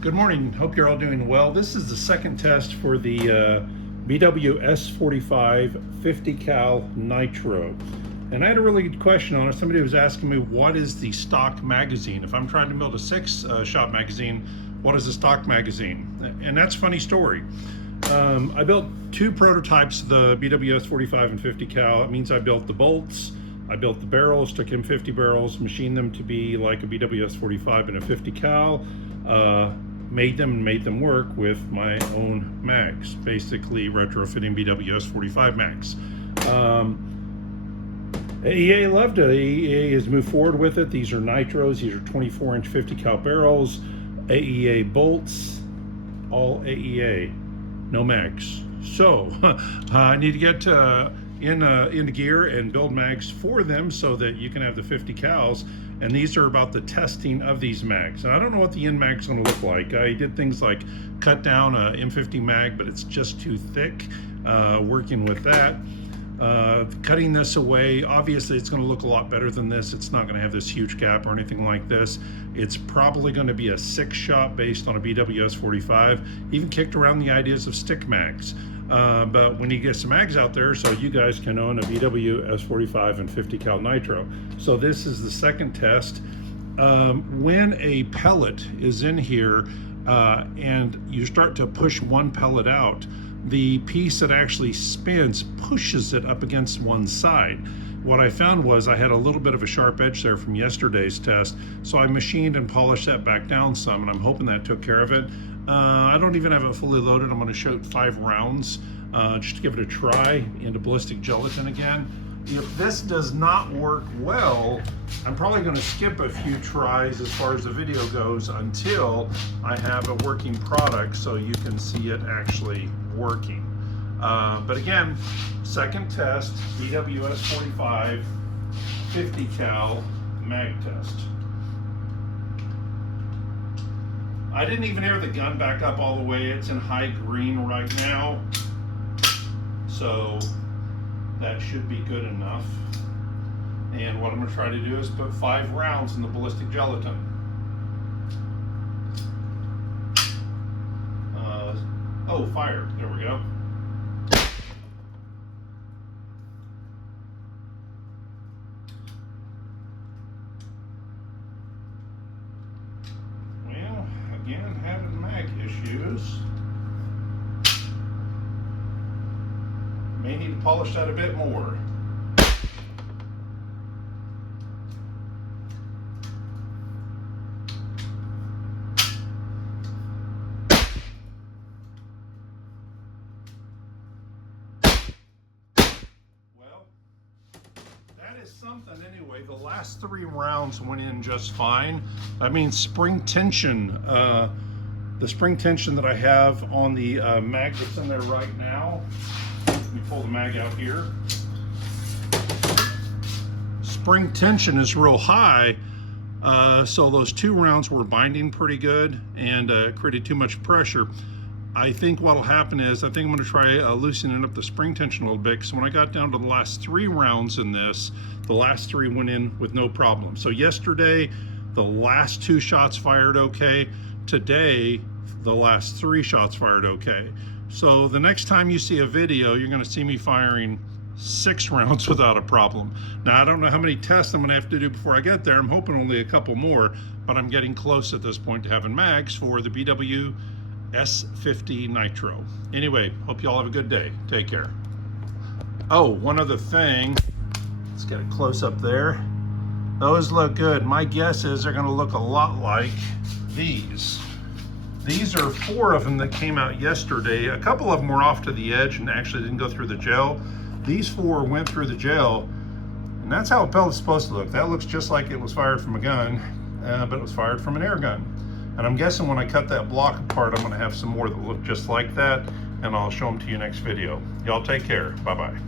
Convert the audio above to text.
Good morning. Hope you're all doing well. This is the second test for the BW S45 50 cal nitro. And I had a really good question on it. Somebody was asking me, what is the stock magazine? If I'm trying to build a 6-shot magazine, what is the stock magazine? And that's a funny story. I built 2 prototypes of the BW S45 and 50 cal. It means I built the bolts, I built the barrels, took in 50 barrels, machined them to be like a BW S45 and a 50 cal, made them work with my own mags, basically retrofitting BW S45 mags. AEA loved it. AEA has moved forward with it. These are nitros. These are 24-inch 50 cal barrels, AEA bolts, all AEA, no mags. So I need to get into gear and build mags for them so that you can have the 50 cals. And these are about the testing of these mags. And I don't know what the end mag's gonna look like. I did things like cut down a M50 mag, but it's just too thick, working with that. Cutting this away, obviously it's gonna look a lot better than this. It's not gonna have this huge gap or anything like this. It's probably gonna be a 6-shot based on a BW S45. Even kicked around the ideas of stick mags. But when you get some mags out there, so you guys can own a BW S45 and 50 cal nitro. So this is the second test. When a pellet is in here and you start to push one pellet out, the piece that actually spins pushes it up against one side. What I found was I had a little bit of a sharp edge there from yesterday's test, so I machined and polished that back down some, and I'm hoping that took care of it. I don't even have it fully loaded. I'm going to shoot 5 rounds just to give it a try into ballistic gelatin again. If this does not work well, I'm probably going to skip a few tries as far as the video goes until I have a working product so you can see it actually working. But again, second test, BW S45 50 cal mag test. I didn't even air the gun back up all the way. It's in high green right now, so that should be good enough. And what I'm going to try to do is put 5 rounds in the ballistic gelatin. Oh, fire. There we go. Well, again, having mag issues. May need to polish that a bit more. Well, that is something anyway. The last 3 rounds went in just fine. I mean, spring tension, the spring tension that I have on the mag that's in there right now. Let me pull the mag out here. Spring tension is real high, so those 2 rounds were binding pretty good and created too much pressure. I think what'll happen is, I think I'm gonna try loosening up the spring tension a little bit, because when I got down to the last 3 rounds in this, the last 3 went in with no problem. So yesterday, the last 2 shots fired okay. Today, the last 3 shots fired okay. So the next time you see a video, you're gonna see me firing 6 rounds without a problem. Now, I don't know how many tests I'm gonna have to do before I get there. I'm hoping only a couple more, but I'm getting close at this point to having mags for the BW S50 Nitro. Anyway, hope you all have a good day. Take care. Oh, one other thing. Let's get a close up there. Those look good. My guess is they're gonna look a lot like these. These are 4 of them that came out yesterday. A couple of them were off to the edge and actually didn't go through the gel. These 4 went through the gel, and that's how a pellet's supposed to look. That looks just like it was fired from a gun, but it was fired from an air gun. And I'm guessing when I cut that block apart, I'm gonna have some more that look just like that, and I'll show them to you next video. Y'all take care. Bye-bye.